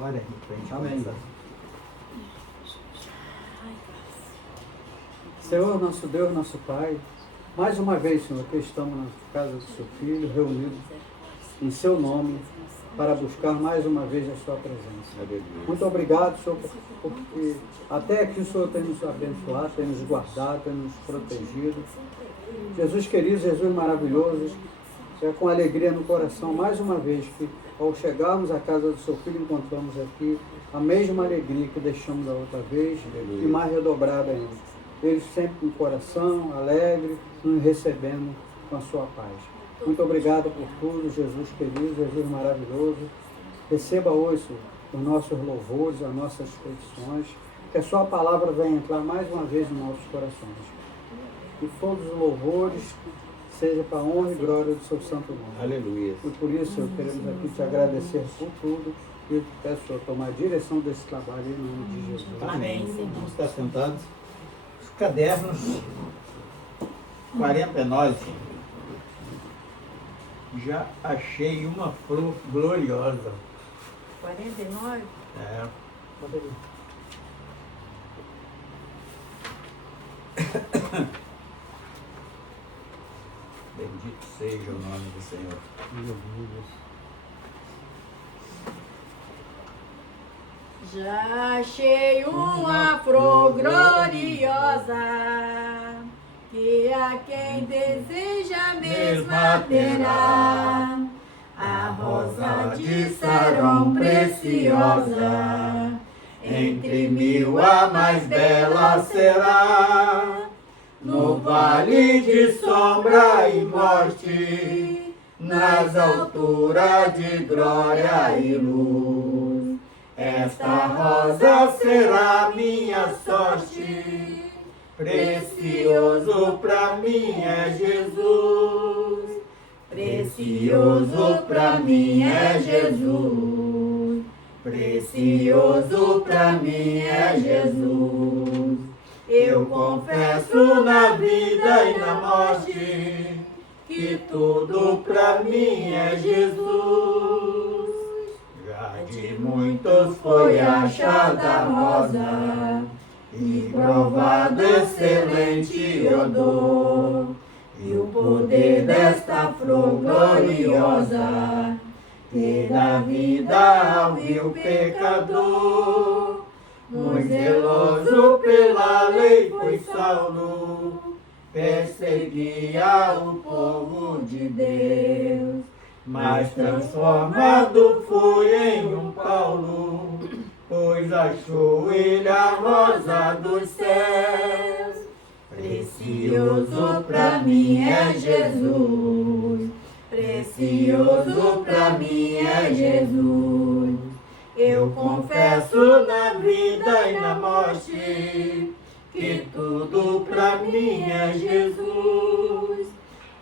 Olha em frente. Amém. Senhor, nosso Deus, nosso Pai, mais uma vez, Senhor, aqui estamos na casa do seu Filho, reunidos em seu nome, para buscar mais uma vez a sua presença. Muito obrigado, Senhor, porque até aqui o Senhor tem nos abençoado, tem nos guardado, tem nos protegido. Jesus querido, Jesus maravilhoso, é com alegria no coração, mais uma vez, que ao chegarmos à casa do seu Filho, encontramos aqui a mesma alegria que deixamos da outra vez, e mais redobrada ainda. Ele sempre com o coração alegre, nos recebendo com a sua paz. Muito obrigado por tudo, Jesus querido, Jesus maravilhoso. Receba hoje, Senhor, os nossos louvores, as nossas petições, que a sua palavra venha entrar mais uma vez nos nossos corações. E todos os louvores seja para a honra e glória do seu santo nome. Aleluia. E por isso, eu queremos aqui te agradecer por tudo e peço, Senhor, tomar a direção desse trabalho em nome de Jesus. Amém. Vamos estar sentados. Os cadernos 49. Já achei uma flor gloriosa. 49? É. Bendito seja o nome do Senhor. Já achei uma flor gloriosa, que a quem deseja mesma terá. A rosa de Saron preciosa, entre mil a mais bela será. No vale de sombra e morte, nas alturas de glória e luz, esta rosa será minha sorte. Precioso pra mim é Jesus, precioso pra mim é Jesus, precioso pra mim é Jesus. Eu confesso na vida e na morte, que tudo pra mim é Jesus. Já de muitos foi achada a rosa, e provado excelente odor, e o poder desta flor gloriosa, que dá vida ao vil pecador. Muito zeloso pela lei foi Saulo, perseguia o povo de Deus, mas transformado foi em um Paulo, pois achou ele a rosa dos céus. Precioso pra mim é Jesus, precioso pra mim é Jesus. Eu confesso na vida e na morte, que tudo pra mim é Jesus.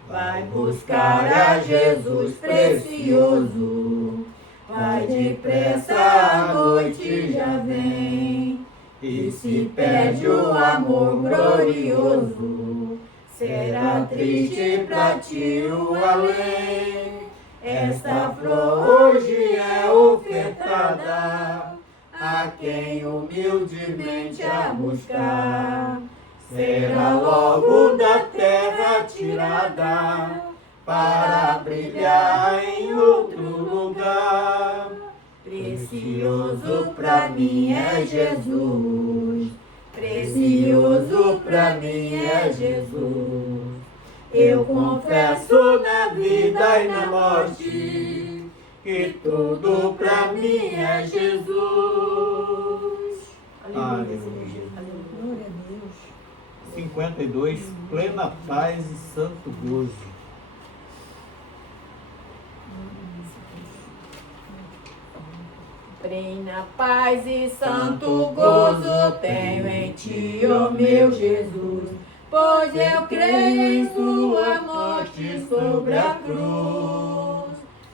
Vai buscar a Jesus precioso, vai depressa, a noite já vem. E se perde o amor glorioso, será triste pra ti o além. Esta flor hoje é ofertada a quem humildemente a buscar. Será logo da terra tirada para brilhar em outro lugar. Precioso pra mim é Jesus, precioso pra mim é Jesus. Eu confesso na vida e na morte, que tudo pra mim é Jesus. Aleluia. Glória a Deus. 52. Plena paz e santo gozo. Plena paz e santo gozo tenho em ti, ó meu Jesus, pois eu creio em sua morte sobre a cruz.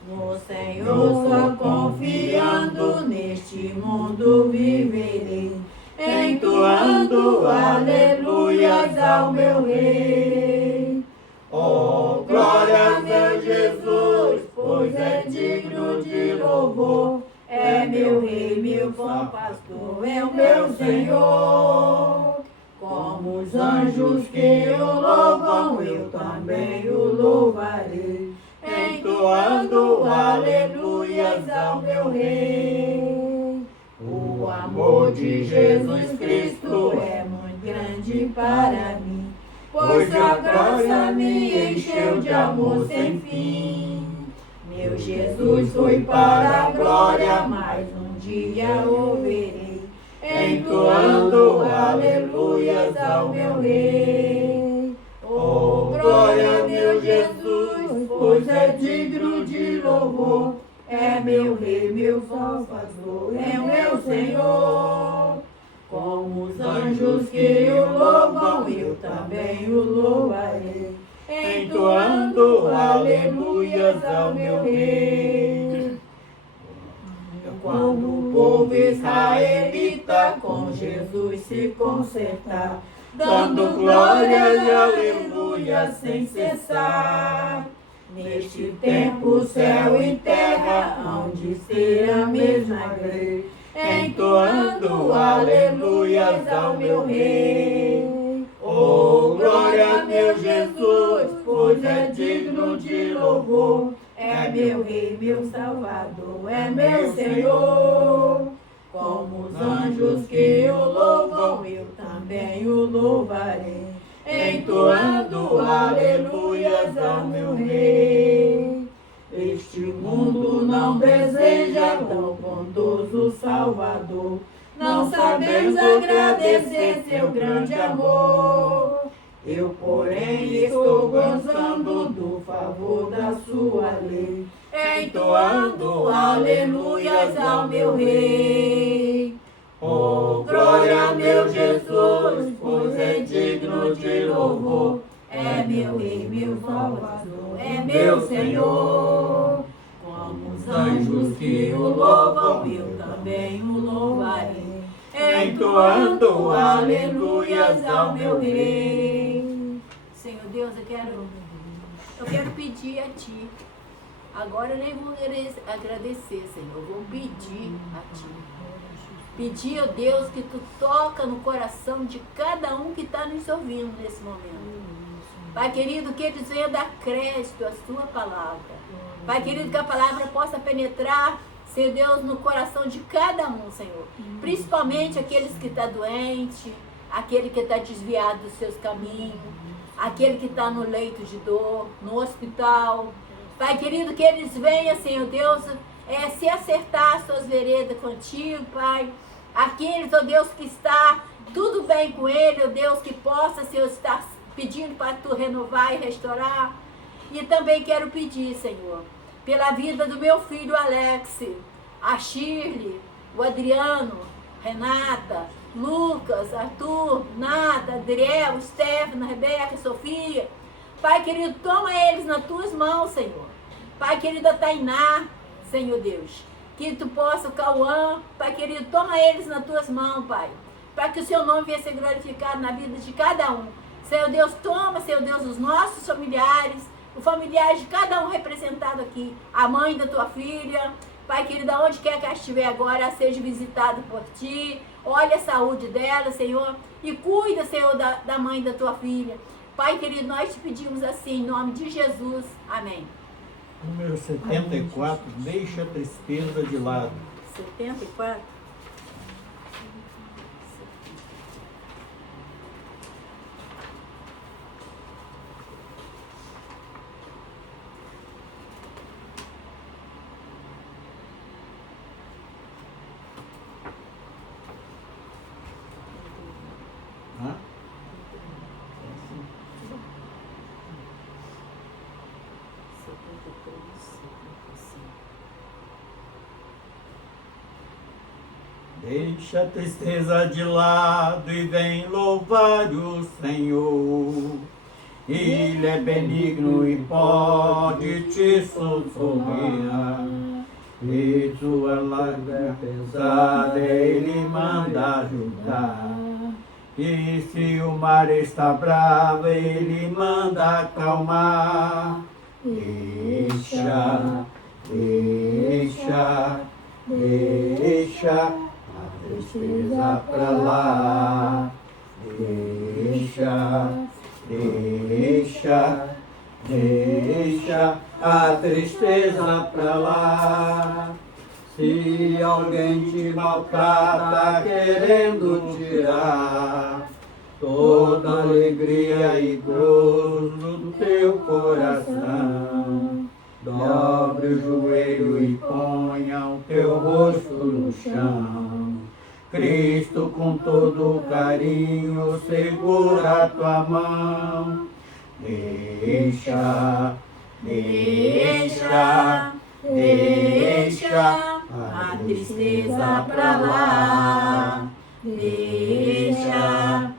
No Senhor só confiando, neste mundo viverei, entoando aleluias ao meu Rei. Oh, glória a meu Jesus, pois é digno de louvor, é meu meu Rei, meu bom pastor, é o meu Senhor. Como os anjos que o louvam, eu também o louvarei, entoando aleluias ao meu Rei. O amor de Jesus Cristo é muito grande para mim, pois a graça me encheu de amor sem fim. Meu Jesus foi para a glória, mas um dia o verei, entoando aleluias ao meu Rei. Oh, glória a meu Jesus, pois é digno de louvor. É meu Rei, meu Salvador, é o meu Senhor. Como os anjos que o louvam, eu também o louvarei, entoando aleluias ao meu Rei. Quando o povo israelita com Jesus se consertar, dando glórias e aleluia sem cessar, neste tempo céu e terra hão de ser a mesma vez, entoando aleluias ao meu Rei. Oh, glória a meu Jesus, pois é digno de louvor. É meu Rei, meu Salvador, é meu Senhor. Como os anjos que o louvam, eu também o louvarei, entoando aleluias ao meu Rei. Este mundo não deseja tão bondoso Salvador, não sabemos agradecer seu grande amor. Eu, porém, estou gozando do favor da sua lei, entoando aleluias ao meu Rei. Oh, glória a meu Jesus, pois é digno de louvor. É meu Rei, meu Salvador, é meu Senhor. Como os anjos que o louvam, eu também o louvarei, entoando aleluias ao meu Rei. Senhor Deus, eu quero pedir a Ti. Agora eu nem vou agradecer, Senhor, eu vou pedir a Ti. Pedir, ó Deus, que Tu toca no coração de cada um que está nos ouvindo nesse momento. Pai querido, que eles venham dar crédito à Sua palavra. Pai querido, que a palavra possa penetrar, Senhor Deus, no coração de cada um, Senhor. Principalmente aqueles que estão doentes, aquele que está desviado dos seus caminhos, aquele que está no leito de dor, no hospital. Pai querido, que eles venham, Senhor Deus, se acertar as suas veredas contigo, Pai. Aqueles, ó Deus, que está tudo bem com ele, ó Deus, que possa, Senhor, estar pedindo para Tu renovar e restaurar. E também quero pedir, Senhor, pela vida do meu filho Alex, a Shirley, o Adriano, Renata, Lucas, Arthur, Nada, Adriel, Stefano, Rebeca, Sofia. Pai querido, toma eles nas Tuas mãos, Senhor. Pai querido, a Tainá, Senhor Deus, que Tu possa, o Cauã, Pai querido, toma eles nas Tuas mãos, Pai, para que o Seu nome venha ser glorificado na vida de cada um. Senhor Deus, toma, Senhor Deus, os nossos familiares, os familiares de cada um representado aqui, a mãe da Tua filha, Pai querido, onde quer que ela estiver agora, seja visitada por Ti. Olha a saúde dela, Senhor, e cuida, Senhor, da mãe da Tua filha. Pai querido, nós te pedimos assim, em nome de Jesus. Amém. Número 74, deixa a tristeza de lado. 74. Hã? Deixa a tristeza de lado e vem louvar o Senhor. Ele é benigno e pode te socorrer. E sua lágrima pesada Ele manda ajudar. E se o mar está bravo, Ele manda acalmar. Deixa deixa a tristeza pra lá. Deixa a tristeza pra lá. Se alguém te maltrata querendo tirar toda alegria e gozo do teu coração, dobre o joelho e ponha o teu rosto no chão. Cristo com todo carinho segura a tua mão. Deixa a tristeza pra lá. Deixa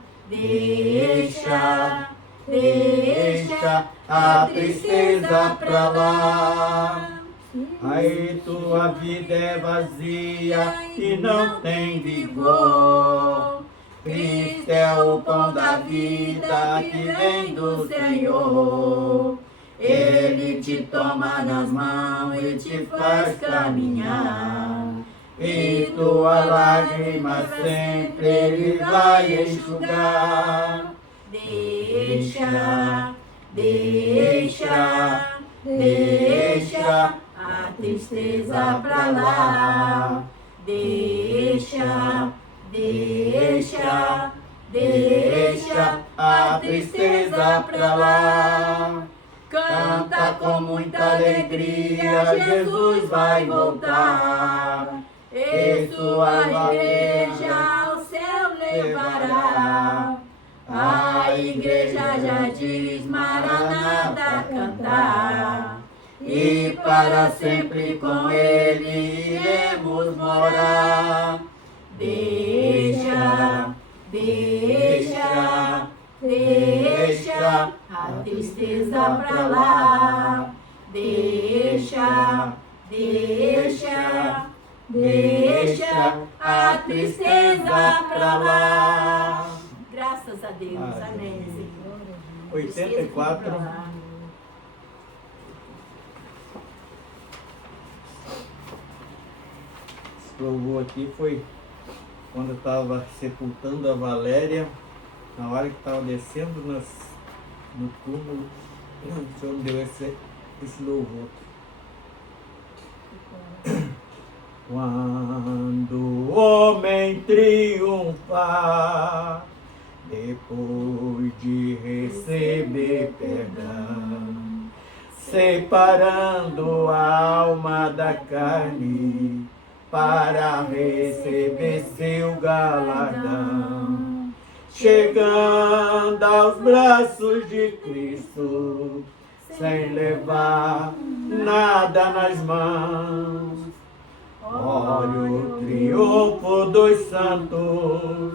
a tristeza pra lá. Aí tua vida é vazia e não tem vigor. Cristo é o pão da vida que vem do Senhor. Ele te toma nas mãos e te faz caminhar. E tua lágrima sempre Ele vai enxugar. Deixa a tristeza pra lá. Deixa a tristeza pra lá. Canta com muita alegria, Jesus vai voltar. E sua igreja ao céu levará. A igreja já diz Maranata cantar. E para sempre com Ele iremos morar. Deixa a tristeza pra lá. Deixa a tristeza pra lá. Graças a Deus, amém, Senhor. 84. Esse louvor aqui foi quando eu estava sepultando a Valéria, na hora que estava descendo no túmulo. O Senhor me deu esse louvor. Quando o homem triunfar, depois de receber perdão, separando a alma da carne para receber seu galardão, chegando aos braços de Cristo, sem levar nada nas mãos. Olha o triunfo dos santos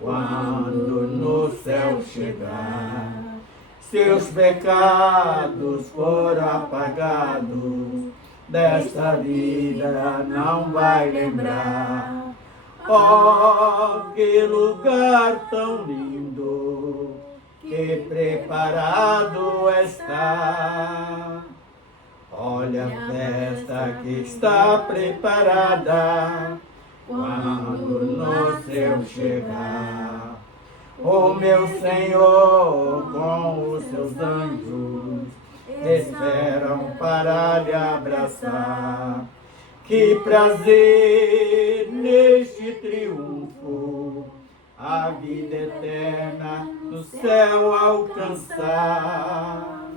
quando no céu chegar. Seus pecados foram apagados, desta vida não vai lembrar. Oh, que lugar tão lindo, que preparado está. Olha a festa que está preparada quando no céu chegar. O meu Senhor com os seus anjos esperam para lhe abraçar. Que prazer neste triunfo, a vida eterna no céu alcançar.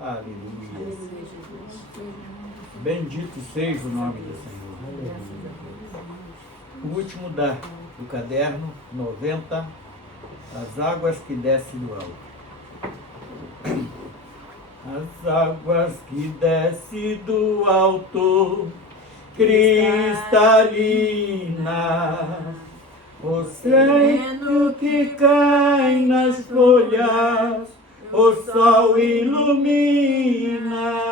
Aleluia. Bendito seja o nome do Senhor. O último do caderno 90, as águas que descem do alto. As águas que descem do alto, cristalina, o sereno que cai nas folhas, o sol ilumina.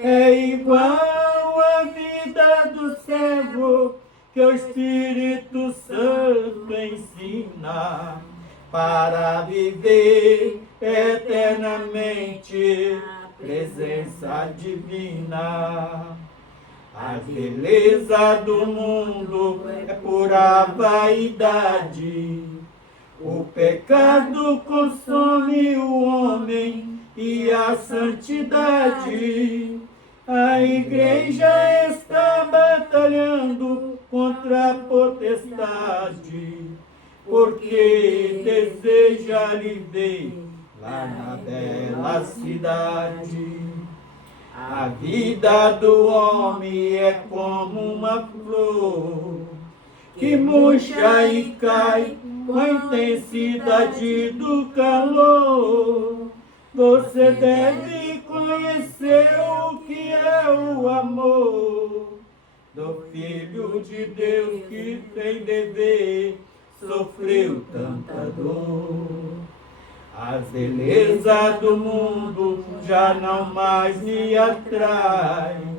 É igual à vida do servo que o Espírito Santo ensina para viver eternamente presença divina. A beleza do mundo é pura vaidade. O pecado consome o homem e a santidade. A igreja está batalhando contra a potestade, porque deseja lhe ver lá na bela cidade. A vida do homem é como uma flor que murcha e cai com a intensidade do calor. Você deve conhecer o que é o amor do Filho de Deus que sem dever sofreu tanta dor. As belezas do mundo já não mais me atraem.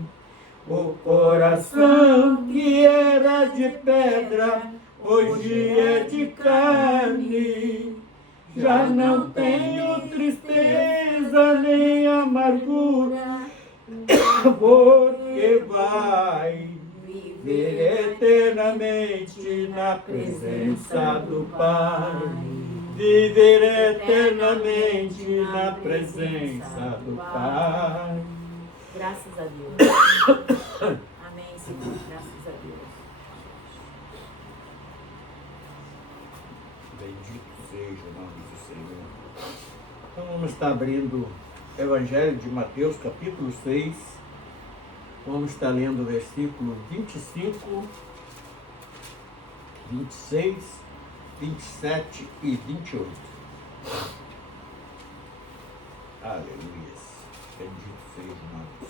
O coração que era de pedra hoje é de carne. Já não tenho tristeza nem amargura, porque vai viver eternamente na presença do Pai. Viver eternamente na presença do Pai. Graças a Deus. Amém, Senhor. Graças a Deus. Bendito seja o nome do Senhor. Então vamos estar abrindo o Evangelho de Mateus, capítulo 6. Vamos estar lendo o versículo 25, 26, 27 e 28. Aleluia. Bendito seja o nome do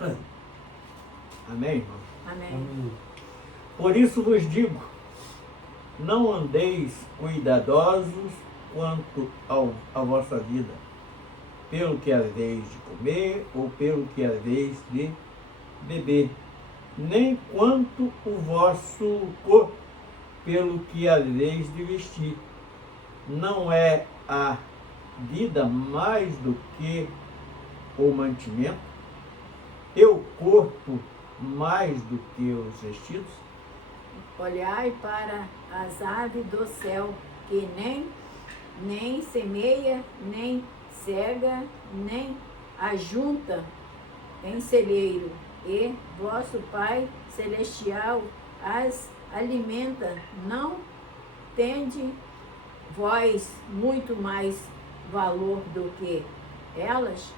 Senhor. Amém, irmão? Amém. Por isso vos digo, não andeis cuidadosos quanto à vossa vida, pelo que haveis de comer ou pelo que haveis de beber, nem quanto o vosso corpo, pelo que haveis de vestir. Não é a vida mais do que o mantimento, e o corpo mais do que os vestidos? Olhai para as aves do céu, que nem semeia, nem cega, nem ajunta em celeiro, e vosso Pai Celestial as alimenta. Não tende vós muito mais valor do que elas?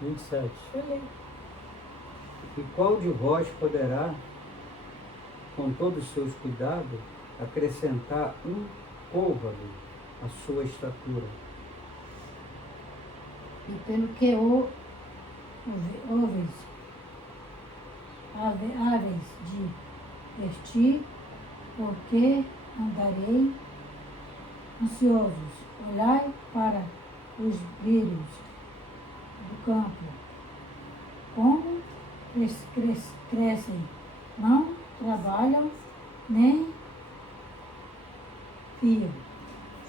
27. E qual de vós poderá, com todos os seus cuidados, acrescentar um côvado à sua estatura? E pelo que ouves, aves de vestir, porque andarei ansiosos. Olhai para os lírios do campo, como crescem, não trabalham, nem fiam.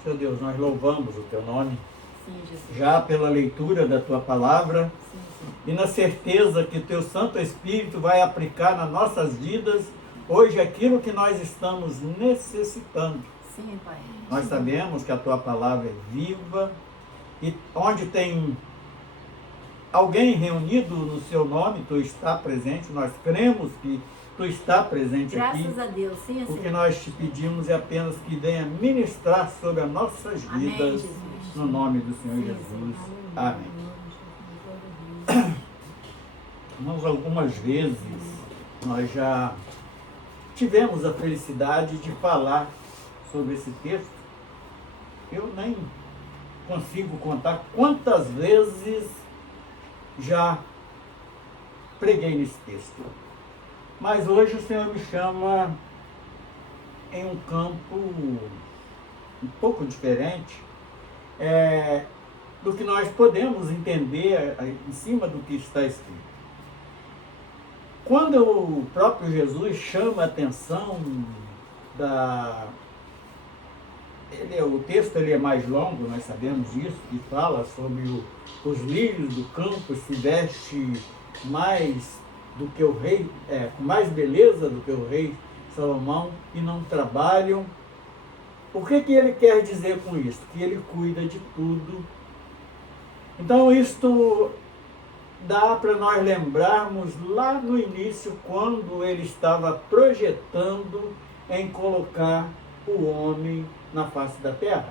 Seu Deus, nós louvamos o teu nome, Sim, Jesus. já pela leitura da tua palavra, Sim, sim. e na certeza que teu Santo Espírito vai aplicar nas nossas vidas hoje aquilo que nós estamos necessitando. Sim, Pai. Nós sabemos que a tua palavra é viva, e onde tem alguém reunido no seu nome, tu está presente. Nós cremos que tu está presente aqui. Graças a Deus. Sim, O que Senhor. nós te pedimos é apenas que venha ministrar sobre as nossas Amém, vidas, Jesus. no nome do Senhor Sim, Jesus. Senhor. Amém. Nós algumas vezes, nós já tivemos a felicidade de falar sobre esse texto. Eu nem consigo contar quantas vezes já preguei nesse texto. Mas hoje o Senhor me chama em um campo um pouco diferente do que nós podemos entender em cima do que está escrito. Quando o próprio Jesus chama a atenção o texto ele é mais longo, nós sabemos disso, e fala sobre os lírios do campo se veste mais do que o rei, com mais beleza do que o rei Salomão, e não trabalham. O que ele quer dizer com isso? Que ele cuida de tudo. Então isto dá para nós lembrarmos lá no início, quando ele estava projetando em colocar o homem na face da terra.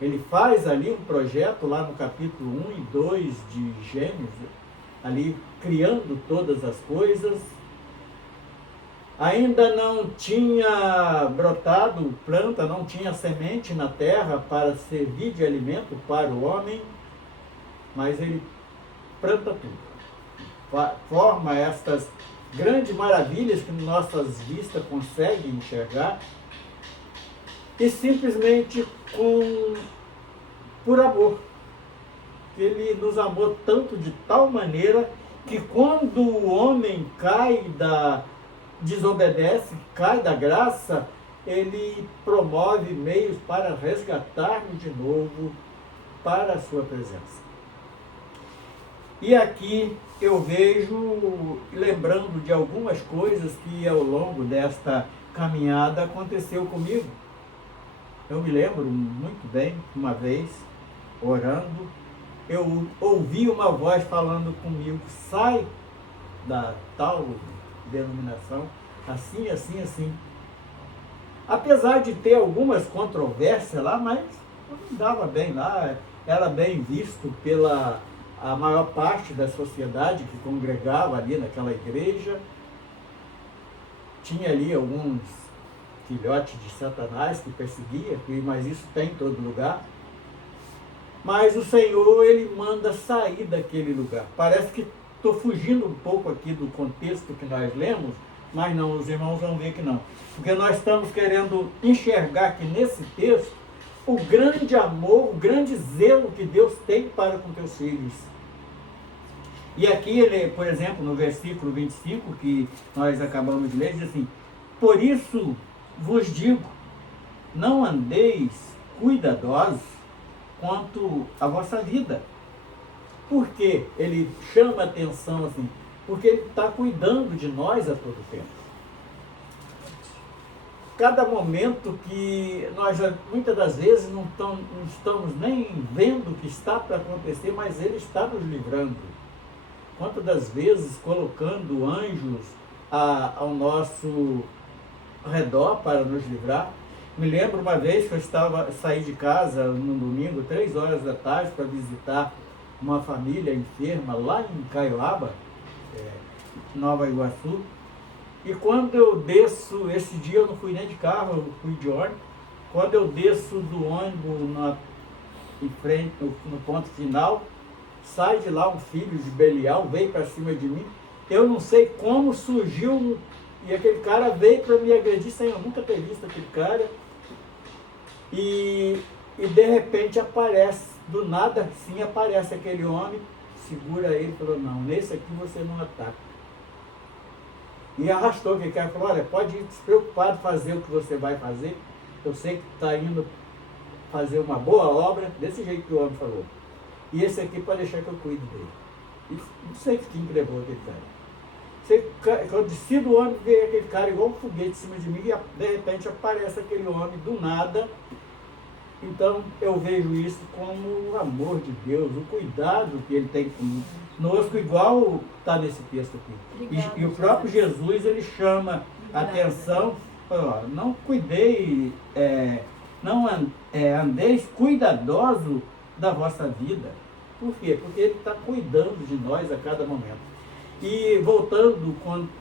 Ele faz ali um projeto lá no capítulo 1 e 2 de Gênesis, ali criando todas as coisas. Ainda não tinha brotado planta, não tinha semente na terra para servir de alimento para o homem, mas ele planta tudo. Forma estas grandes maravilhas que nossas vistas conseguem enxergar, e simplesmente por amor. Ele nos amou tanto, de tal maneira, que quando o homem desobedece, cai da graça, ele promove meios para resgatar-nos de novo para a sua presença. E aqui eu vejo, lembrando de algumas coisas que ao longo desta caminhada aconteceu comigo. Eu me lembro muito bem, uma vez, orando, eu ouvi uma voz falando comigo: sai da tal denominação, assim, assim, assim. Apesar de ter algumas controvérsias lá, mas eu não dava bem lá, era bem visto pela a maior parte da sociedade que congregava ali naquela igreja. Tinha ali alguns filhotes de Satanás que perseguia, mas isso tem em todo lugar. Mas o Senhor, ele manda sair daquele lugar. Parece que estou fugindo um pouco aqui do contexto que nós lemos, mas não, os irmãos vão ver que não. Porque nós estamos querendo enxergar aqui nesse texto o grande amor, o grande zelo que Deus tem para com teus filhos. E aqui ele, por exemplo, no versículo 25, que nós acabamos de ler, diz assim: por isso vos digo, não andeis cuidadosos quanto à vossa vida. Por que ele chama a atenção assim? Porque ele está cuidando de nós a todo tempo. Cada momento que nós, muitas das vezes, não estamos nem vendo o que está para acontecer, mas ele está nos livrando. Quantas das vezes colocando anjos ao nosso redor para nos livrar. Me lembro uma vez que eu saí de casa no domingo, 3 horas da tarde, para visitar uma família enferma lá em Caiuaba, Nova Iguaçu. E quando eu desço, esse dia eu não fui nem de carro, eu fui de ônibus. Quando eu desço do ônibus em frente, no ponto final, sai de lá um filho de Belial, veio para cima de mim. Eu não sei como surgiu, e aquele cara veio para me agredir sem eu nunca ter visto aquele cara. E de repente aparece, do nada sim aparece aquele homem, segura ele e falou: não, nesse aqui você não ataca. E arrastou aquele cara e falou: olha, pode ir despreocupado fazer o que você vai fazer. Eu sei que está indo fazer uma boa obra, desse jeito que o homem falou. E esse aqui pode deixar que eu cuide dele. E não sei que levou aquele cara. Quando eu desci do ônibus, veio aquele cara igual um foguete em cima de mim, e de repente aparece aquele homem do nada. Então eu vejo isso como o amor de Deus, o cuidado que ele tem conosco, igual está nesse texto aqui. E o próprio Jesus, ele chama a atenção: ó, não cuidei, andeis cuidadoso da vossa vida. Por quê? Porque ele está cuidando de nós a cada momento. E voltando,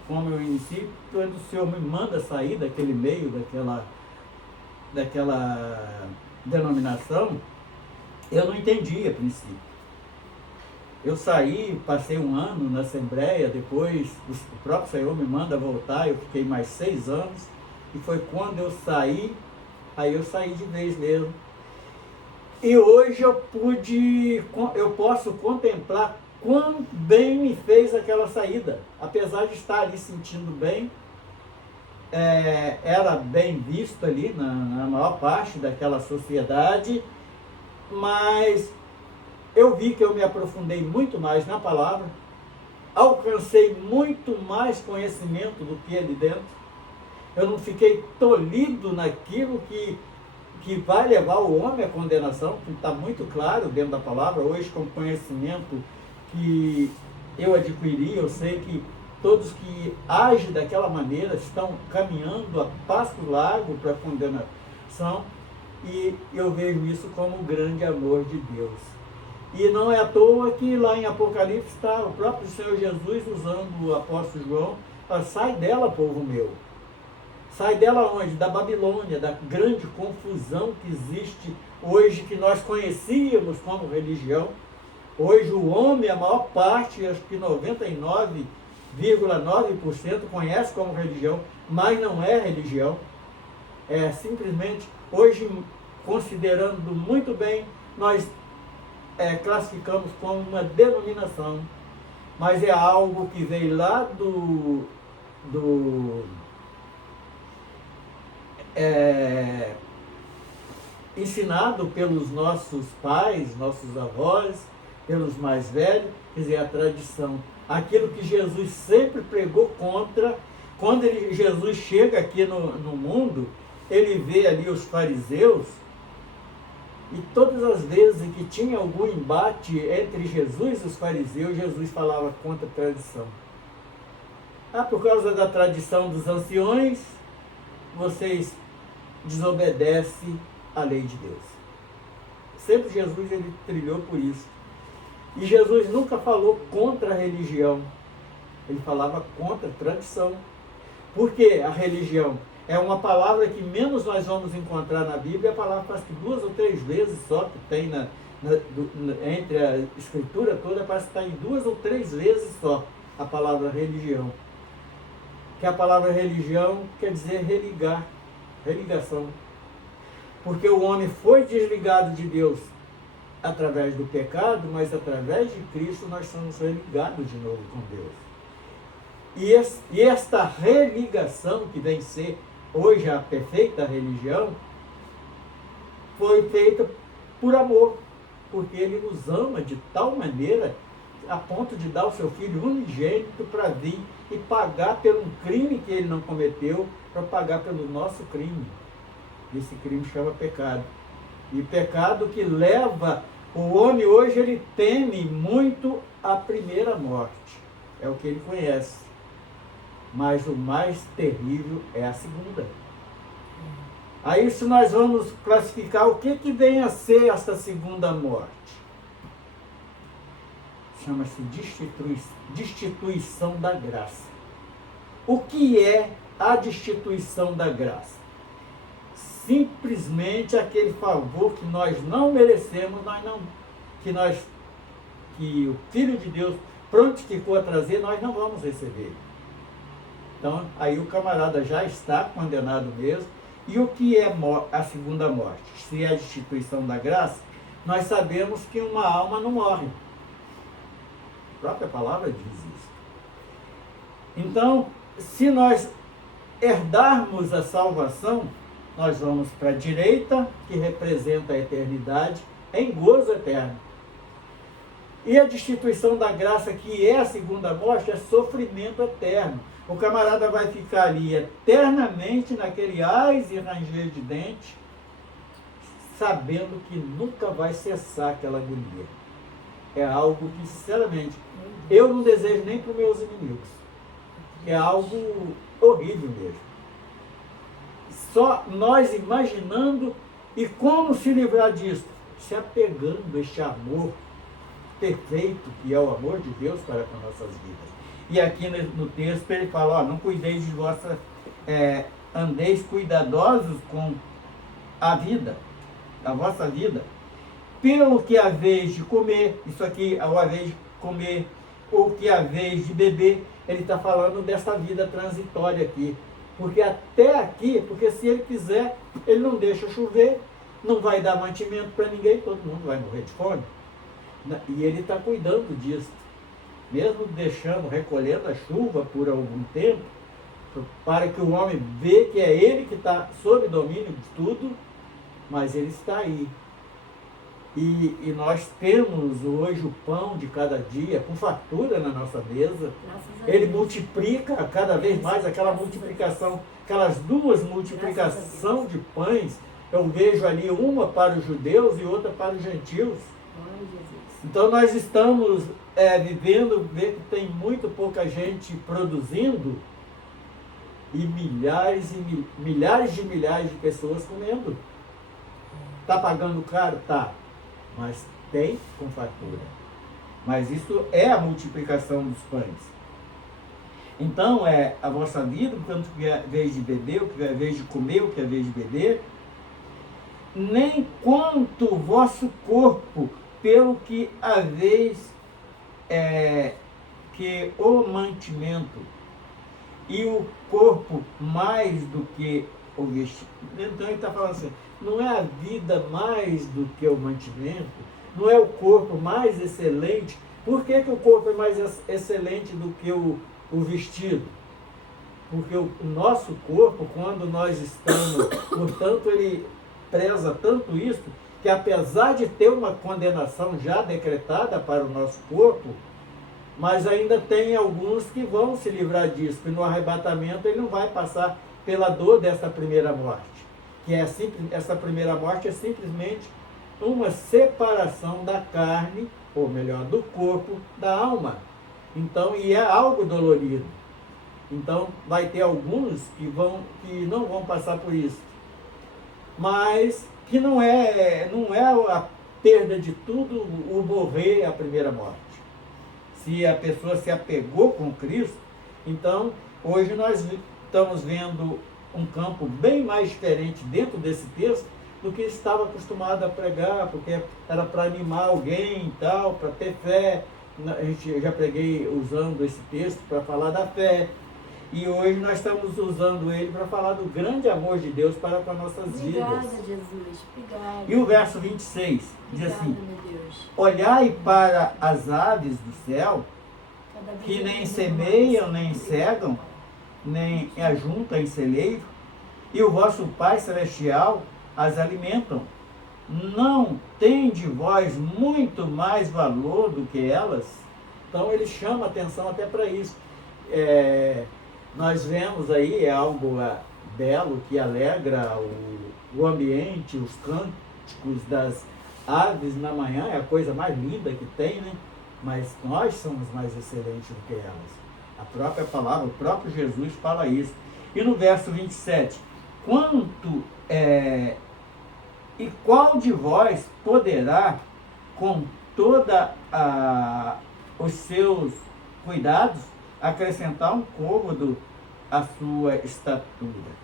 como eu iniciei, quando o Senhor me manda sair daquele meio, daquela denominação, eu não entendi a princípio. Eu saí, passei 1 ano na Assembleia, depois o próprio Senhor me manda voltar, eu fiquei mais 6 anos, e foi quando eu saí, aí eu saí de vez mesmo. E hoje eu posso contemplar quão bem me fez aquela saída. Apesar de estar ali sentindo bem, era bem visto ali na maior parte daquela sociedade, mas eu vi que eu me aprofundei muito mais na palavra, alcancei muito mais conhecimento do que ali dentro. Eu não fiquei tolhido naquilo que vai levar o homem à condenação, que está muito claro dentro da palavra. Hoje, com o conhecimento que eu adquiri, eu sei que todos que agem daquela maneira estão caminhando a passo largo para a condenação, e eu vejo isso como o grande amor de Deus. E não é à toa que lá em Apocalipse está o próprio Senhor Jesus usando o apóstolo João para: sai dela, povo meu. Sai dela onde? Da Babilônia, da grande confusão que existe hoje, que nós conhecíamos como religião. Hoje o homem, a maior parte, acho que 99,9% conhece como religião, mas não é religião. É simplesmente, hoje, considerando muito bem, nós classificamos como uma denominação, mas é algo que veio lá ensinado pelos nossos pais, nossos avós, pelos mais velhos, quer dizer, a tradição. Aquilo que Jesus sempre pregou contra. Quando Jesus chega aqui no mundo, ele vê ali os fariseus, e todas as vezes que tinha algum embate entre Jesus e os fariseus, Jesus falava contra a tradição. Por causa da tradição dos anciões, vocês desobedecem à lei de Deus. Sempre Jesus ele trilhou por isso. E Jesus nunca falou contra a religião. Ele falava contra a tradição. Porque a religião é uma palavra que menos nós vamos encontrar na Bíblia. A palavra parece que 2 ou 3 vezes só que tem entre a escritura toda, parece que está em 2 ou 3 vezes só a palavra religião. Que a palavra religião quer dizer religar, religação. Porque o homem foi desligado de Deus através do pecado, mas através de Cristo nós somos religados de novo com Deus. E esta religação, que vem ser hoje a perfeita religião, foi feita por amor, porque Ele nos ama de tal maneira a ponto de dar o seu Filho unigênito para vir e pagar por um crime que Ele não cometeu, para pagar pelo nosso crime. Esse crime chama pecado. E pecado que leva o homem hoje, ele teme muito a primeira morte. É o que ele conhece. Mas o mais terrível é a segunda. Aí se nós vamos classificar o que vem a ser esta segunda morte. Chama-se destituição da graça. O que é a destituição da graça? Simplesmente aquele favor que nós não merecemos, que o Filho de Deus prontificou a trazer, nós não vamos receber. Então, aí o camarada já está condenado mesmo. E o que é a segunda morte? Se é a destituição da graça, nós sabemos que uma alma não morre. A própria palavra diz isso. Então, se nós herdarmos a salvação, nós vamos para a direita, que representa a eternidade, em gozo eterno. E a destituição da graça, que é a segunda morte, é sofrimento eterno. O camarada vai ficar ali eternamente naquele ais e ranger de dente, sabendo que nunca vai cessar aquela agonia. É algo que, sinceramente, eu não desejo nem para os meus inimigos. É algo horrível mesmo. Só nós imaginando e como se livrar disso, se apegando a este amor perfeito que é o amor de Deus para com nossas vidas. E aqui no texto ele fala, não cuideis de vossa, andeis cuidadosos com a vida, a vossa vida, pelo que haveis de comer, isso aqui, ao haveis de comer, ou que haveis de beber, ele está falando dessa vida transitória aqui. Porque até aqui, porque se ele quiser, ele não deixa chover, não vai dar mantimento para ninguém, todo mundo vai morrer de fome. E ele está cuidando disso. Mesmo deixando, recolhendo a chuva por algum tempo, para que o homem vê que é ele que está sob domínio de tudo, mas ele está aí. E nós temos hoje o pão de cada dia, com fartura na nossa mesa. Ele multiplica cada vez mais aquela multiplicação, aquelas duas multiplicações de pães. Eu vejo ali uma para os judeus e outra para os gentios. Então nós estamos vivendo, vê que tem muito pouca gente produzindo e milhares de pessoas comendo. Está pagando caro? Tá. Mas tem com fartura. Mas isso é a multiplicação dos pães. Então, a vossa vida, tanto que é a vez de beber, o que é a vez de comer, o que é a vez de beber, nem quanto o vosso corpo, pelo que a vez que o mantimento, e o corpo mais do que o vestimento. Então ele está falando assim, não é a vida mais do que o mantimento, não é o corpo mais excelente. Por que o corpo é mais excelente do que o vestido? Porque o nosso corpo, quando nós estamos, portanto, ele preza tanto isso, que apesar de ter uma condenação já decretada para o nosso corpo, mas ainda tem alguns que vão se livrar disso, que no arrebatamento ele não vai passar pela dor dessa primeira morte. Que essa primeira morte é simplesmente uma separação da carne, ou melhor, do corpo, da alma. Então, e é algo dolorido. Então, vai ter alguns que não vão passar por isso. Mas que não é a perda de tudo o morrer a primeira morte. Se a pessoa se apegou com Cristo, então hoje nós estamos vendo um campo bem mais diferente dentro desse texto do que estava acostumado a pregar, porque era para animar alguém e tal, para ter fé. Eu já preguei usando esse texto para falar da fé. E hoje nós estamos usando ele para falar do grande amor de Deus para com as nossas vidas. Obrigada, Jesus. Obrigada. E o verso 26 diz Obrigada, assim: meu Deus. olhai para as aves do céu, que nem semeiam, nem cegam, nem ajuntam em celeiro, e o vosso Pai Celestial as alimentam. Não tem de vós muito mais valor do que elas? Então ele chama atenção até para isso. Nós vemos aí, algo belo que alegra o ambiente, os cânticos das aves na manhã, é a coisa mais linda que tem, né? Mas nós somos mais excelentes do que elas. A própria palavra, o próprio Jesus fala isso. E no verso 27, e qual de vós poderá, com toda os seus cuidados, acrescentar um côvado à sua estatura?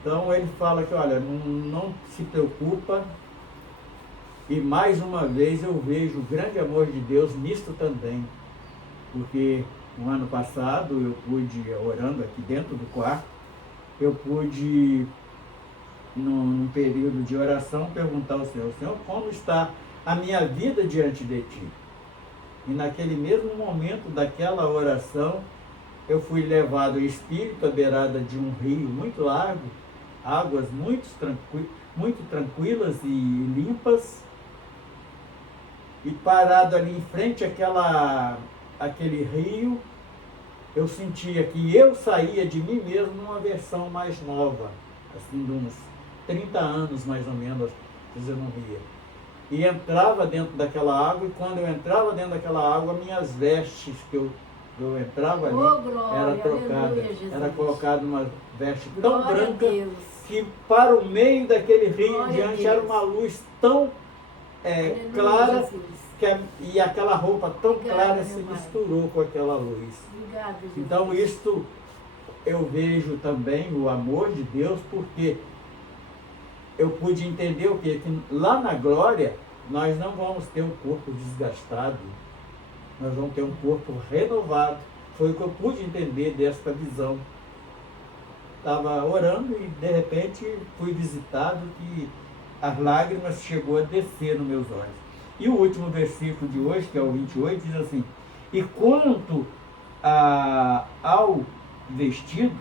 Então ele fala que, olha, não se preocupa. E mais uma vez eu vejo o grande amor de Deus nisto também. Porque no ano passado eu pude, orando aqui dentro do quarto, eu pude, num período de oração, perguntar ao Senhor: Senhor, como está a minha vida diante de Ti? E naquele mesmo momento daquela oração, eu fui levado em espírito à beirada de um rio muito largo, águas muito tranquilas e limpas, e parado ali em frente àquele rio, eu sentia que eu saía de mim mesmo numa versão mais nova, assim de uns 30 anos mais ou menos, eu não via. E entrava dentro daquela água, e quando eu entrava dentro daquela água, minhas vestes que eu entrava ali, era trocada, era colocada uma veste tão branca que para o meio daquele rio em diante era uma luz tão clara, e aquela roupa tão clara se misturou com aquela luz. Então isto eu vejo também o amor de Deus, porque eu pude entender o quê? Que lá na glória nós não vamos ter um corpo desgastado, nós vamos ter um corpo renovado. Foi o que eu pude entender desta visão. Estava orando e de repente fui visitado que as lágrimas chegou a descer nos meus olhos. E o último versículo de hoje, que é o 28, diz assim: e quanto vestido,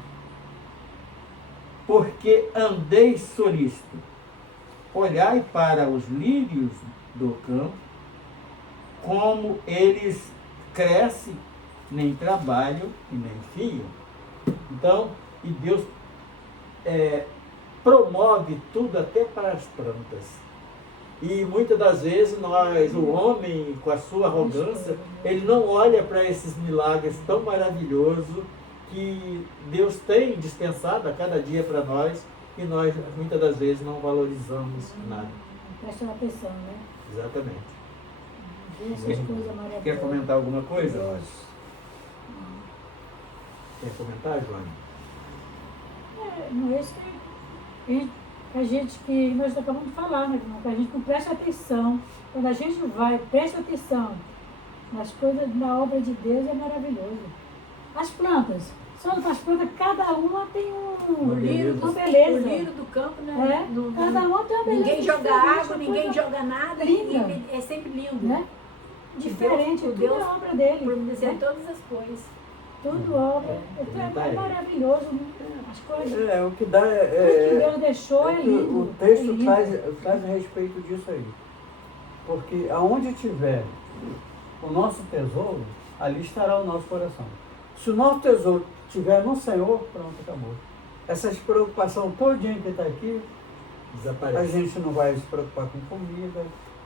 porque andeis solícito. Olhai para os lírios do campo, como eles crescem, nem trabalham e nem fiam. Então, e Deus promove tudo até para as plantas. E muitas das vezes o homem, com a sua arrogância, ele não olha para esses milagres tão maravilhosos que Deus tem dispensado a cada dia para nós, e nós muitas das vezes não valorizamos nada. Presta atenção, né? Exatamente. Essas coisas maravilhosas. Quer comentar alguma coisa, Rose? Quer comentar, Joane? Não é isso que a gente que nós acabamos de falar, né, irmão? Que a gente não presta atenção. Quando a gente vai, presta atenção nas coisas, na obra de Deus, é maravilhoso. As plantas, as plantas, cada uma tem O lírio uma beleza. O lírio do campo, né? Cada uma tem uma beleza. Ninguém joga diferente, água, ninguém joga nada. linda. E é sempre lindo. Né? Diferente, Deus- tudo Deus é obra dele. Providencia Né? todas as coisas. Tudo obra. É maravilhoso. As coisas O que dá tudo que Deus deixou é que lindo. o texto é lindo. traz a respeito disso aí. Porque aonde tiver o nosso tesouro, ali estará o nosso coração. Se o nosso tesouro estiver no Senhor, pronto, acabou. Essas preocupações todinha que está aqui, a Desaparece. gente não vai se preocupar com comida,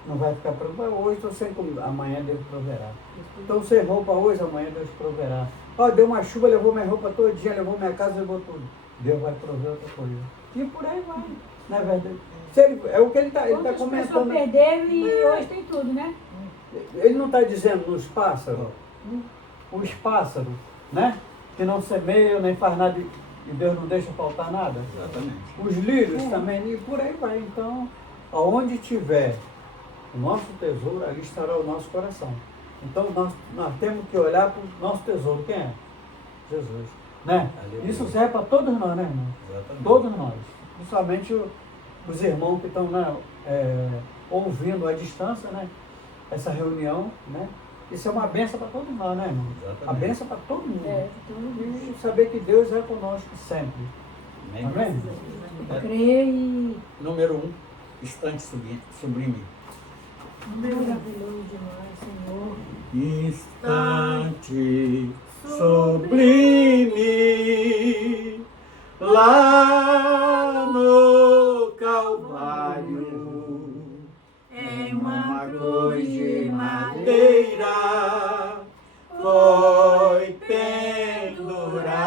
não vai ficar preocupado. Hoje estou sem comida, amanhã Deus proverá. Estou sem roupa hoje, amanhã Deus proverá. Ó, deu uma chuva, levou minha roupa todinha, levou minha casa, levou tudo. Deus vai prover outra coisa. E por aí vai, não é verdade? É o que ele está Quantas pessoas comentando. perderam e hoje tem tudo, né? Ele não está dizendo nos pássaros, os pássaros, né? Que não semeiam, nem faz nada e Deus não deixa faltar nada. Exatamente. Os lírios também, e por aí vai. Então, aonde tiver o nosso tesouro, ali estará o nosso coração. Então, nós temos que olhar para o nosso tesouro. Quem é? Jesus. Né? Aleluia. Isso serve para todos nós, né, irmão? Exatamente. Todos nós. Principalmente os irmãos que estão, né, ouvindo à distância, né? Essa reunião, né? Isso é uma benção para todos nós, né, irmão? Exatamente. A benção para todo mundo. Tudo. E saber que Deus é conosco sempre. Amém? Crer e Número 1, instante sublime. maravilhoso demais, Senhor. Instante sublime, lá no Calvário, Em uma cruz de madeira foi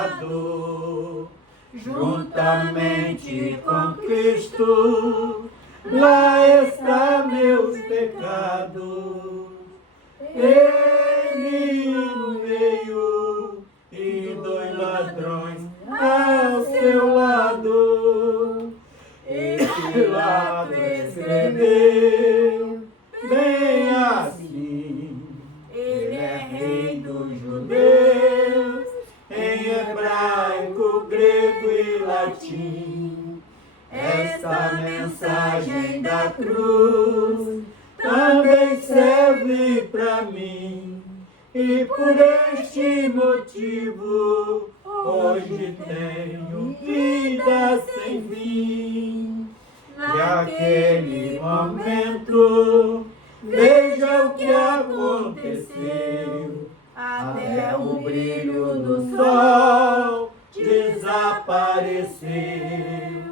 pendurado, juntamente com Cristo, lá está meus pecados. Ele no meio e dois ladrões ao seu lado. Esse lado escreveu bem assim: Ele é rei dos judeus, em hebraico, grego e latim. Esta mensagem da cruz também serve para mim, e por este motivo hoje tenho vida sem fim. Naquele momento, veja o que aconteceu, até o brilho do sol desapareceu.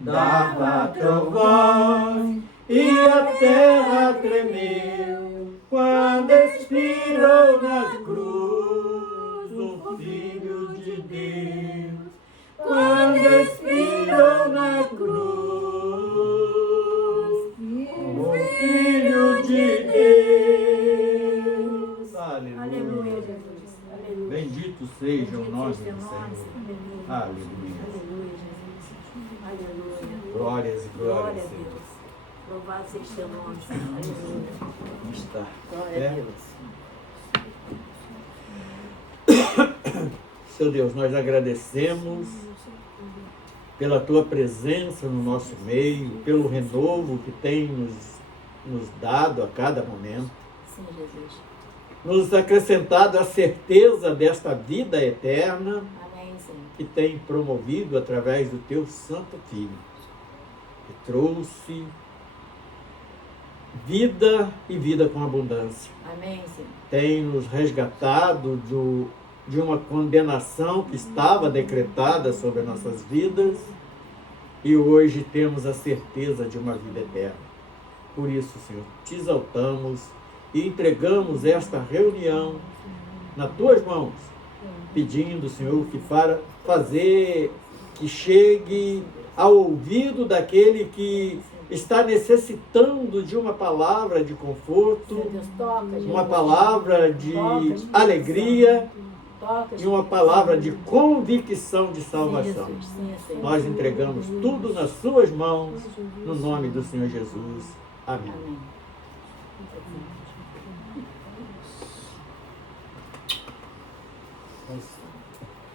Dava trovões e a terra tremeu, quando expirou na cruz o Filho de Deus. Quando expirou na cruz o Filho de Deus. Aleluia, Aleluia. Jesus. Aleluia. Bendito seja o nome do Bendito seja o Senhor. nome, Senhor. Aleluia. Aleluia, Jesus. Aleluia. Glórias e Glória glórias, a Senhor. Deus. Louvado seja teu nome, Senhor. Aleluia. Está. Glória a Deus. Seu Deus, nós agradecemos pela tua presença no nosso meio, pelo renovo que tem nos dado a cada momento, Sim, Jesus. nos acrescentado a certeza desta vida eterna, Amém, que tem promovido através do teu Santo Filho, que trouxe vida e vida com abundância. Amém, Senhor. Tem nos resgatado de uma condenação que estava decretada sobre as nossas vidas e hoje temos a certeza de uma vida eterna. Por isso, Senhor, te exaltamos e entregamos esta reunião nas tuas mãos, pedindo, Senhor, que para fazer que chegue ao ouvido daquele que está necessitando de uma palavra de conforto, Senhor Deus, toca, Jesus. uma palavra de alegria Toca, e uma palavra de convicção de salvação. Sim, Senhor. Nós entregamos tudo nas suas mãos, no nome do Senhor Jesus. Amém. Amém.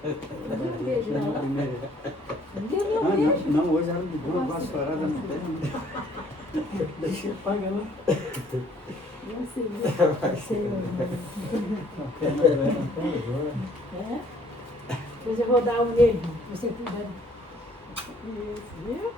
Beijo, não. Ninguém deu um beijo. Não, hoje ela me deu uma vassourada no pé. Deixa eu pagar lá. Não sei. É? Depois eu vou dar um nele. Você cuida. Isso, viu?